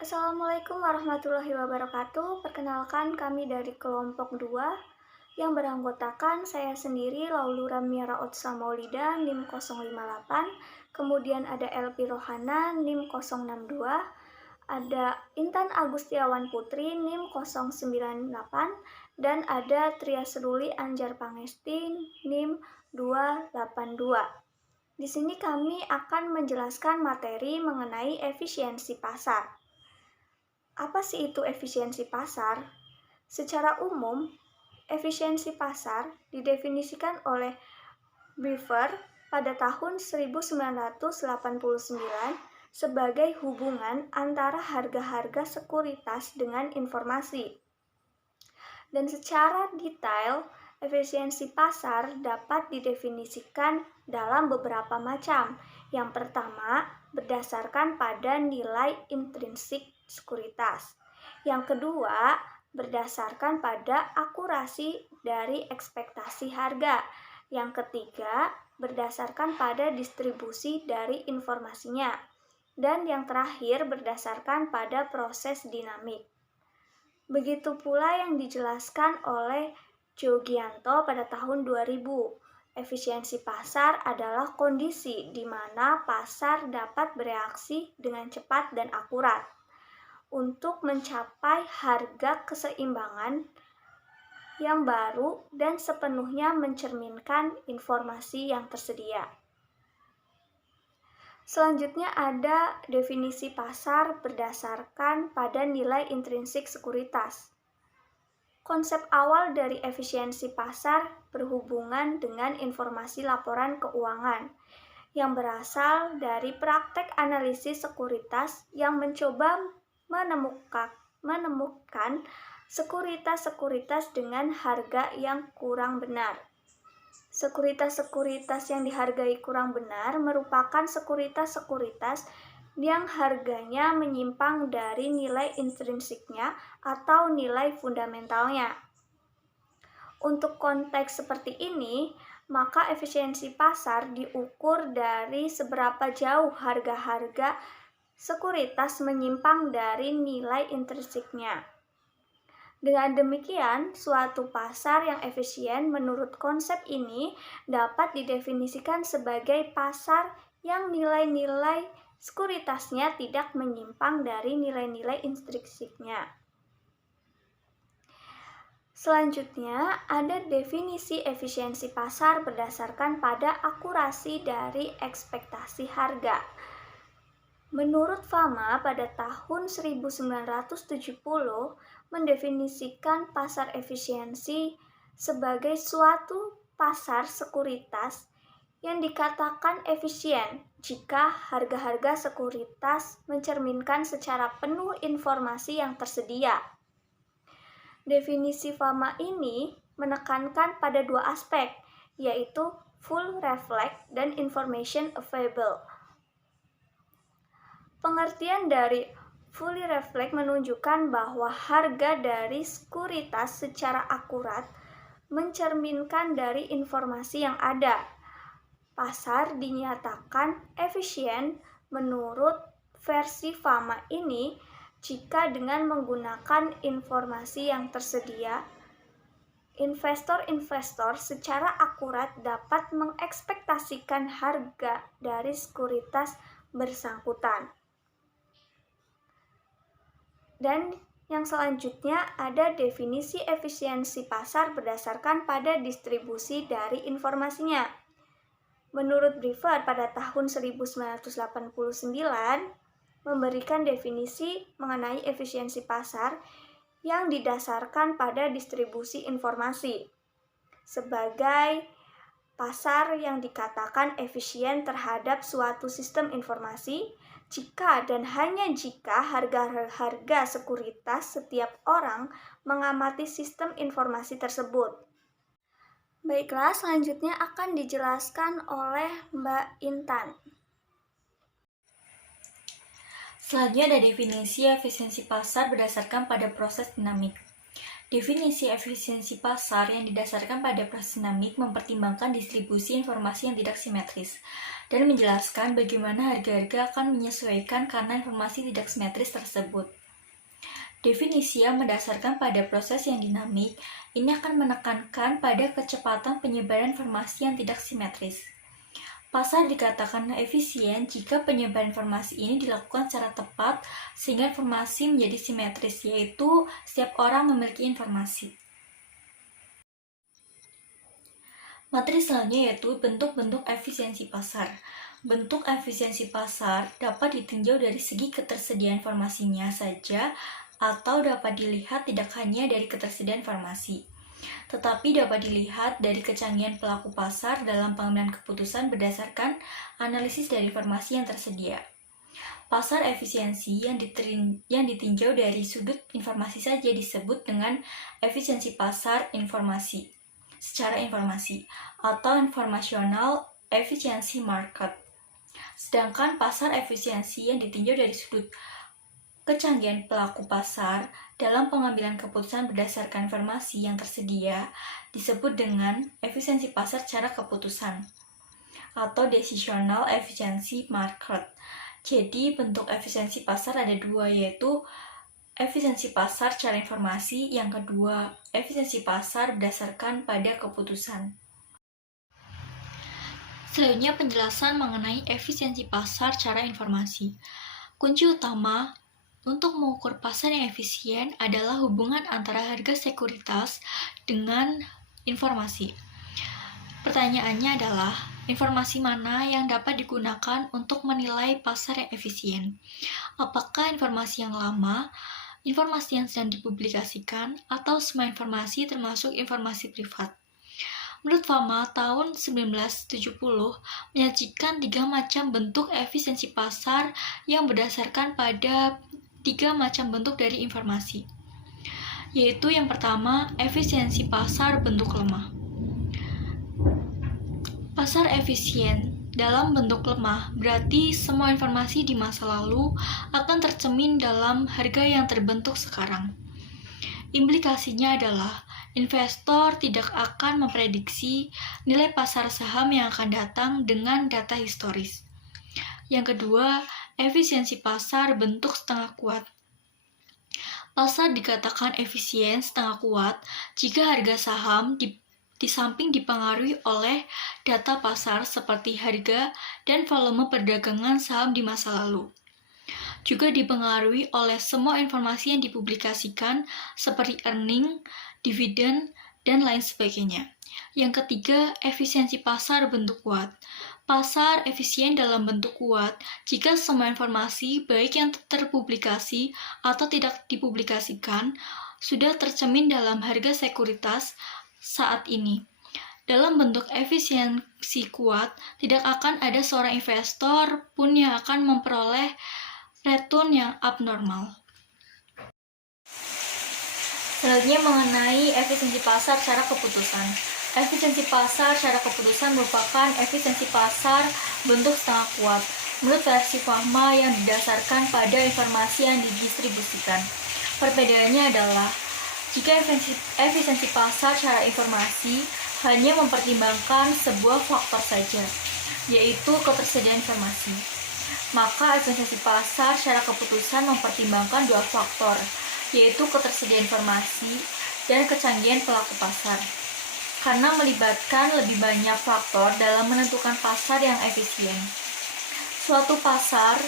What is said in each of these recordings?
Assalamualaikum warahmatullahi wabarakatuh. Perkenalkan kami dari kelompok 2 yang beranggotakan saya sendiri Laulura Mira Otsa Maulida NIM 058, kemudian ada Elpi Rohana NIM 062, ada Intan Agustiawan Putri NIM 098, dan ada Tria Seruli Anjar Pangesti NIM 282. Di sini kami akan menjelaskan materi mengenai efisiensi pasar. Apa sih itu efisiensi pasar? Secara umum, efisiensi pasar didefinisikan oleh Beaver pada tahun 1989 sebagai hubungan antara harga-harga sekuritas dengan informasi. Dan secara detail, efisiensi pasar dapat didefinisikan dalam beberapa macam. Yang pertama, berdasarkan pada nilai intrinsik sekuritas. Yang kedua, berdasarkan pada akurasi dari ekspektasi harga. Yang ketiga, berdasarkan pada distribusi dari informasinya. Dan yang terakhir, berdasarkan pada proses dinamik. Begitu pula yang dijelaskan oleh Jogianto pada tahun 2000. Efisiensi pasar adalah kondisi di mana pasar dapat bereaksi dengan cepat dan akurat untuk mencapai harga keseimbangan yang baru dan sepenuhnya mencerminkan informasi yang tersedia. Selanjutnya ada definisi pasar berdasarkan pada nilai intrinsik sekuritas. Konsep awal dari efisiensi pasar berhubungan dengan informasi laporan keuangan yang berasal dari praktek analisis sekuritas yang mencoba menemukan sekuritas-sekuritas dengan harga yang kurang benar. Sekuritas-sekuritas yang dihargai kurang benar merupakan sekuritas-sekuritas yang harganya menyimpang dari nilai intrinsiknya atau nilai fundamentalnya. Untuk konteks seperti ini, maka efisiensi pasar diukur dari seberapa jauh harga-harga sekuritas menyimpang dari nilai intrinsiknya. Dengan demikian, suatu pasar yang efisien menurut konsep ini dapat didefinisikan sebagai pasar yang nilai-nilai sekuritasnya tidak menyimpang dari nilai-nilai intrinsiknya. Selanjutnya, ada definisi efisiensi pasar berdasarkan pada akurasi dari ekspektasi harga. Menurut Fama pada tahun 1970 mendefinisikan pasar efisiensi sebagai suatu pasar sekuritas yang dikatakan efisien jika harga-harga sekuritas mencerminkan secara penuh informasi yang tersedia. Definisi Fama ini menekankan pada dua aspek, yaitu full reflect dan information available. Pengertian dari fully reflect menunjukkan bahwa harga dari sekuritas secara akurat mencerminkan dari informasi yang ada. Pasar dinyatakan efisien menurut versi Fama ini jika dengan menggunakan informasi yang tersedia, investor-investor secara akurat dapat mengekspektasikan harga dari sekuritas bersangkutan. Dan yang selanjutnya ada definisi efisiensi pasar berdasarkan pada distribusi dari informasinya. Menurut Beaver pada tahun 1989 memberikan definisi mengenai efisiensi pasar yang didasarkan pada distribusi informasi sebagai pasar yang dikatakan efisien terhadap suatu sistem informasi jika dan hanya jika harga-harga sekuritas setiap orang mengamati sistem informasi tersebut. Baiklah, selanjutnya akan dijelaskan oleh Mbak Intan. Selanjutnya ada definisi efisiensi pasar berdasarkan pada proses dinamik. Definisi efisiensi pasar yang didasarkan pada proses dinamik mempertimbangkan distribusi informasi yang tidak simetris dan menjelaskan bagaimana harga-harga akan menyesuaikan karena informasi tidak simetris tersebut. Definisi yang mendasarkan pada proses yang dinamik ini akan menekankan pada kecepatan penyebaran informasi yang tidak simetris. Pasar dikatakan efisien jika penyebaran informasi ini dilakukan secara tepat sehingga informasi menjadi simetris, yaitu setiap orang memiliki informasi. Materi selanjutnya yaitu bentuk-bentuk efisiensi pasar. Bentuk efisiensi pasar dapat ditinjau dari segi ketersediaan informasinya saja atau dapat dilihat tidak hanya dari ketersediaan informasi, tetapi dapat dilihat dari kecanggihan pelaku pasar dalam pengambilan keputusan berdasarkan analisis dari informasi yang tersedia. Pasar efisiensi yang ditinjau dari sudut informasi saja disebut dengan efisiensi pasar informasi secara informasi atau informational efficiency market. Sedangkan pasar efisiensi yang ditinjau dari sudut kecanggihan pelaku pasar dalam pengambilan keputusan berdasarkan informasi yang tersedia disebut dengan efisiensi pasar secara keputusan atau decisional efficiency market. Jadi bentuk efisiensi pasar ada dua, yaitu efisiensi pasar secara informasi, yang kedua efisiensi pasar berdasarkan pada keputusan. Selanjutnya penjelasan mengenai efisiensi pasar secara informasi. Kunci utama untuk mengukur pasar yang efisien adalah hubungan antara harga sekuritas dengan informasi. Pertanyaannya adalah, informasi mana yang dapat digunakan untuk menilai pasar yang efisien? Apakah informasi yang lama, informasi yang sedang dipublikasikan, atau semua informasi termasuk informasi privat? Menurut Fama, tahun 1970 menyajikan 3 macam bentuk efisiensi pasar yang berdasarkan pada 3 macam bentuk dari informasi, yaitu yang pertama, efisiensi pasar bentuk lemah. Pasar efisien dalam bentuk lemah berarti semua informasi di masa lalu akan tercermin dalam harga yang terbentuk sekarang. Implikasinya adalah investor tidak akan memprediksi nilai pasar saham yang akan datang dengan data historis. Yang kedua, efisiensi pasar bentuk setengah kuat. Pasar dikatakan efisien setengah kuat jika harga saham di samping dipengaruhi oleh data pasar seperti harga dan volume perdagangan saham di masa lalu. Juga dipengaruhi oleh semua informasi yang dipublikasikan seperti earning, dividen, dan lain sebagainya. Yang ketiga, efisiensi pasar bentuk kuat. Pasar efisien dalam bentuk kuat jika semua informasi, baik yang terpublikasi atau tidak dipublikasikan, sudah tercermin dalam harga sekuritas saat ini. Dalam bentuk efisiensi kuat, tidak akan ada seorang investor pun yang akan memperoleh return yang abnormal. Selanjutnya mengenai efisiensi pasar secara keputusan. Efisiensi pasar secara keputusan merupakan efisiensi pasar bentuk setengah kuat menurut versi Fama yang didasarkan pada informasi yang didistribusikan. Perbedaannya adalah jika efisiensi pasar secara informasi hanya mempertimbangkan sebuah faktor saja, yaitu ketersediaan informasi, maka efisiensi pasar secara keputusan mempertimbangkan dua faktor, yaitu ketersediaan informasi dan kecanggihan pelaku pasar, karena melibatkan lebih banyak faktor dalam menentukan pasar yang efisien. Suatu pasar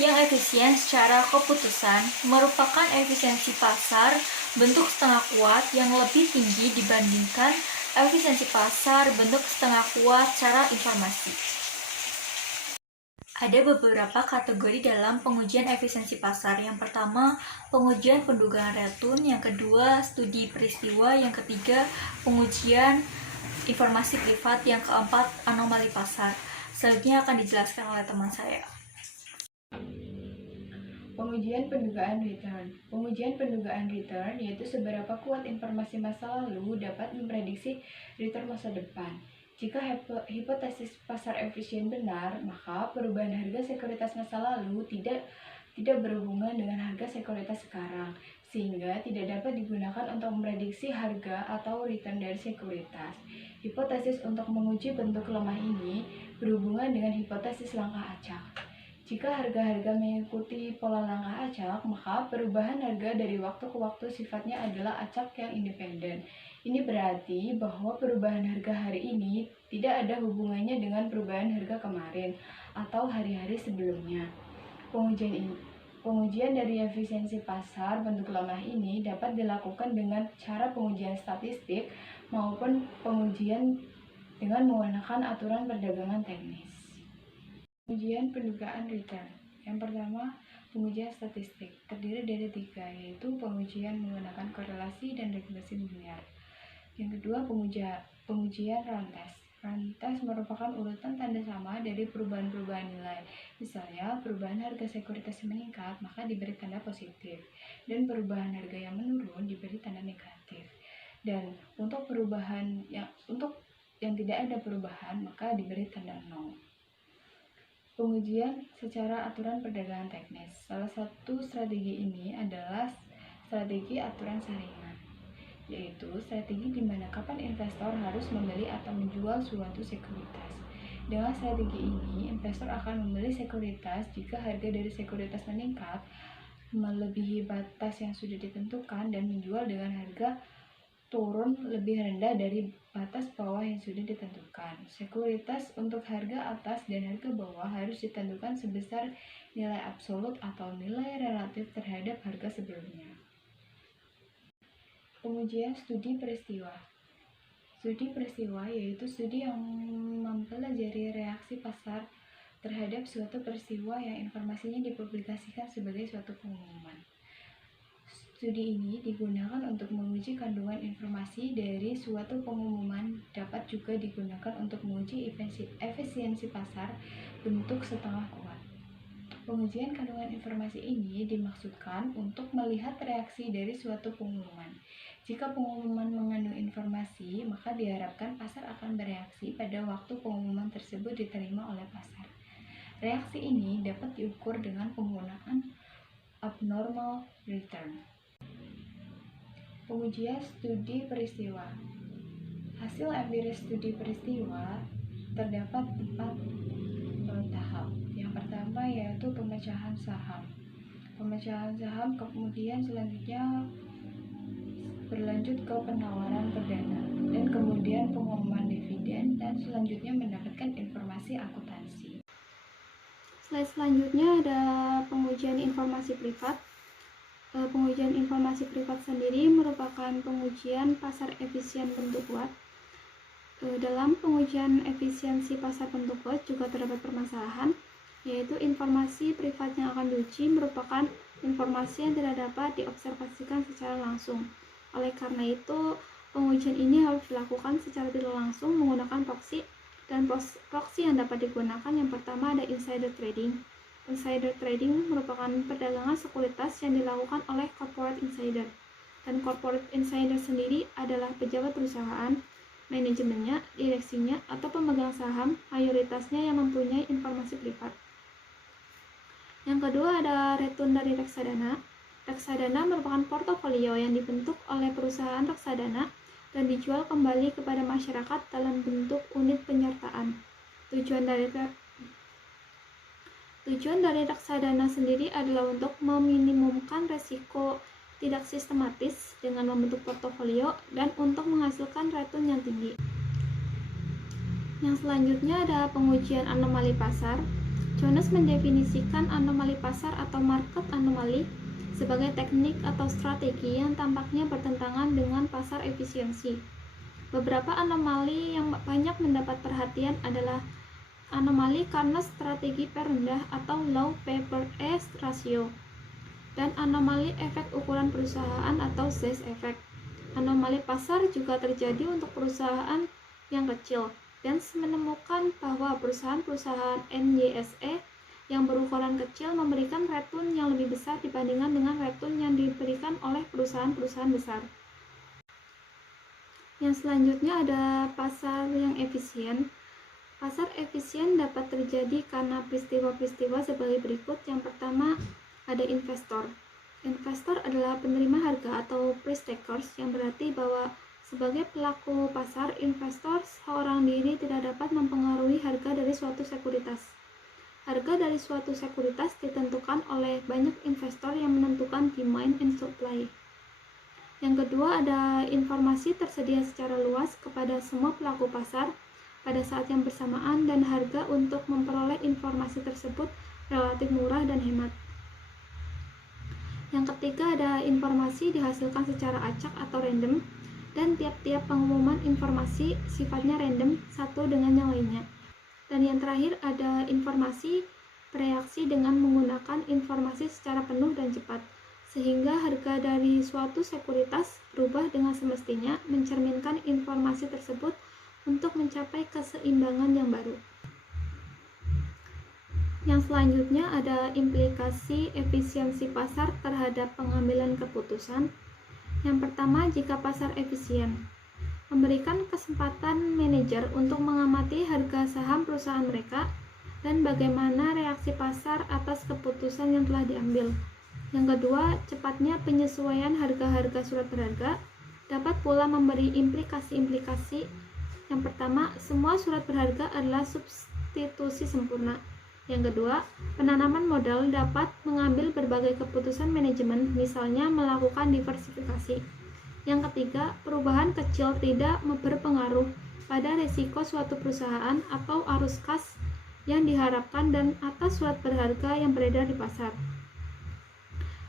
yang efisien secara keputusan merupakan efisiensi pasar bentuk setengah kuat yang lebih tinggi dibandingkan efisiensi pasar bentuk setengah kuat secara informasi. Ada beberapa kategori dalam pengujian efisiensi pasar. Yang pertama, pengujian pendugaan return. Yang kedua, studi peristiwa. Yang ketiga, pengujian informasi privat. Yang keempat, anomali pasar. Selanjutnya akan dijelaskan oleh teman saya. Pengujian pendugaan return. Pengujian pendugaan return yaitu seberapa kuat informasi masa lalu dapat memprediksi return masa depan. Jika hipotesis pasar efisien benar, maka perubahan harga sekuritas masa lalu tidak tidak berhubungan dengan harga sekuritas sekarang, sehingga tidak dapat digunakan untuk memprediksi harga atau return dari sekuritas. Hipotesis untuk menguji bentuk lemah ini berhubungan dengan hipotesis langkah acak. Jika harga-harga mengikuti pola langkah acak, maka perubahan harga dari waktu ke waktu sifatnya adalah acak yang independen. Ini berarti bahwa perubahan harga hari ini tidak ada hubungannya dengan perubahan harga kemarin atau hari-hari sebelumnya. Pengujian dari efisiensi pasar bentuk lemah ini dapat dilakukan dengan cara pengujian statistik maupun pengujian dengan menggunakan aturan perdagangan teknis. Pengujian pendugaan return. Yang pertama, pengujian statistik terdiri dari 3, yaitu pengujian menggunakan korelasi dan regresi linear. Yang kedua, pengujian round test. Round test merupakan urutan tanda sama dari perubahan-perubahan nilai. Misalnya, perubahan harga sekuritas meningkat, maka diberi tanda positif. Dan perubahan harga yang menurun diberi tanda negatif. Dan untuk yang tidak ada perubahan, maka diberi tanda 0. Pengujian secara aturan perdagangan teknis. Salah satu strategi ini adalah strategi aturan saringan, yaitu strategi di mana kapan investor harus membeli atau menjual suatu sekuritas. Dengan strategi ini, investor akan membeli sekuritas jika harga dari sekuritas meningkat melebihi batas yang sudah ditentukan dan menjual dengan harga turun lebih rendah dari batas bawah yang sudah ditentukan. Sekuritas untuk harga atas dan harga bawah harus ditentukan sebesar nilai absolut atau nilai relatif terhadap harga sebelumnya. Pengujian studi peristiwa. Studi peristiwa yaitu studi yang mempelajari reaksi pasar terhadap suatu peristiwa yang informasinya dipublikasikan sebagai suatu pengumuman. Studi ini digunakan untuk menguji kandungan informasi dari suatu pengumuman, dapat juga digunakan untuk menguji efisiensi pasar bentuk setengah kuat. Pengujian kandungan informasi ini dimaksudkan untuk melihat reaksi dari suatu pengumuman. Jika pengumuman mengandung informasi, maka diharapkan pasar akan bereaksi pada waktu pengumuman tersebut diterima oleh pasar. Reaksi ini dapat diukur dengan penggunaan abnormal return. Pengujian studi peristiwa. Hasil empiris studi peristiwa terdapat 4 tahap. Yang pertama yaitu pemecahan saham. Pemecahan saham kemudian selanjutnya berlanjut ke penawaran perdana dan kemudian pengumuman dividen dan selanjutnya mendapatkan informasi akuntansi. Slide selanjutnya ada pengujian informasi privat. Pengujian informasi privat sendiri merupakan pengujian pasar efisien bentuk kuat. Dalam pengujian efisiensi pasar bentuk kuat juga terdapat permasalahan, yaitu informasi privat yang akan diuji merupakan informasi yang tidak dapat diobservasikan secara langsung. Oleh karena itu, pengujian ini harus dilakukan secara tidak langsung menggunakan proxy, dan proxy yang dapat digunakan yang pertama ada insider trading. Insider trading merupakan perdagangan sekuritas yang dilakukan oleh corporate insider. Dan corporate insider sendiri adalah pejabat perusahaan, manajemennya, direksinya, atau pemegang saham, mayoritasnya yang mempunyai informasi privat. Yang kedua ada return dari reksadana. Reksadana merupakan portofolio yang dibentuk oleh perusahaan reksadana dan dijual kembali kepada masyarakat dalam bentuk unit penyertaan. Tujuan dari reksadana sendiri adalah untuk meminimumkan resiko tidak sistematis dengan membentuk portofolio dan untuk menghasilkan return yang tinggi. Yang selanjutnya ada pengujian anomali pasar. Jones mendefinisikan anomali pasar atau market anomaly sebagai teknik atau strategi yang tampaknya bertentangan dengan pasar efisiensi. Beberapa anomali yang banyak mendapat perhatian adalah anomali karena strategi P rendah atau low P per E ratio, dan anomali efek ukuran perusahaan atau size effect. Anomali pasar juga terjadi untuk perusahaan yang kecil, dan menemukan bahwa perusahaan-perusahaan NYSE yang berukuran kecil memberikan return yang lebih besar dibandingkan dengan return yang diberikan oleh perusahaan-perusahaan besar. Yang selanjutnya ada pasar yang efisien. Pasar efisien dapat terjadi karena peristiwa-peristiwa sebagai berikut. Yang pertama, ada investor. Investor adalah penerima harga atau price takers, yang berarti bahwa sebagai pelaku pasar, investor seorang diri tidak dapat mempengaruhi harga dari suatu sekuritas. Harga dari suatu sekuritas ditentukan oleh banyak investor yang menentukan demand and supply. Yang kedua, ada informasi tersedia secara luas kepada semua pelaku pasar pada saat yang bersamaan, dan harga untuk memperoleh informasi tersebut relatif murah dan hemat. Yang ketiga, ada informasi dihasilkan secara acak atau random, dan tiap-tiap pengumuman informasi sifatnya random satu dengan yang lainnya. Dan yang terakhir, ada informasi bereaksi dengan menggunakan informasi secara penuh dan cepat, sehingga harga dari suatu sekuritas berubah dengan semestinya, mencerminkan informasi tersebut untuk mencapai keseimbangan yang baru. Yang selanjutnya ada implikasi efisiensi pasar terhadap pengambilan keputusan. Yang pertama, jika pasar efisien, memberikan kesempatan manajer untuk mengamati harga saham perusahaan mereka dan bagaimana reaksi pasar atas keputusan yang telah diambil. Yang kedua, cepatnya penyesuaian harga-harga surat berharga dapat pula memberi implikasi-implikasi. Yang pertama, semua surat berharga adalah substitusi sempurna. Yang kedua, penanaman modal dapat mengambil berbagai keputusan manajemen, misalnya melakukan diversifikasi. Yang ketiga, perubahan kecil tidak berpengaruh pada risiko suatu perusahaan atau arus kas yang diharapkan dan atas surat berharga yang beredar di pasar.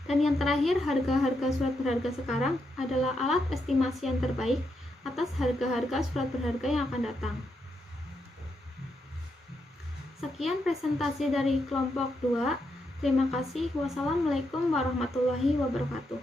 Dan yang terakhir, harga-harga surat berharga sekarang adalah alat estimasi yang terbaik atas harga-harga surat berharga yang akan datang. Sekian presentasi dari kelompok 2. Terima kasih. Wassalamualaikum warahmatullahi wabarakatuh.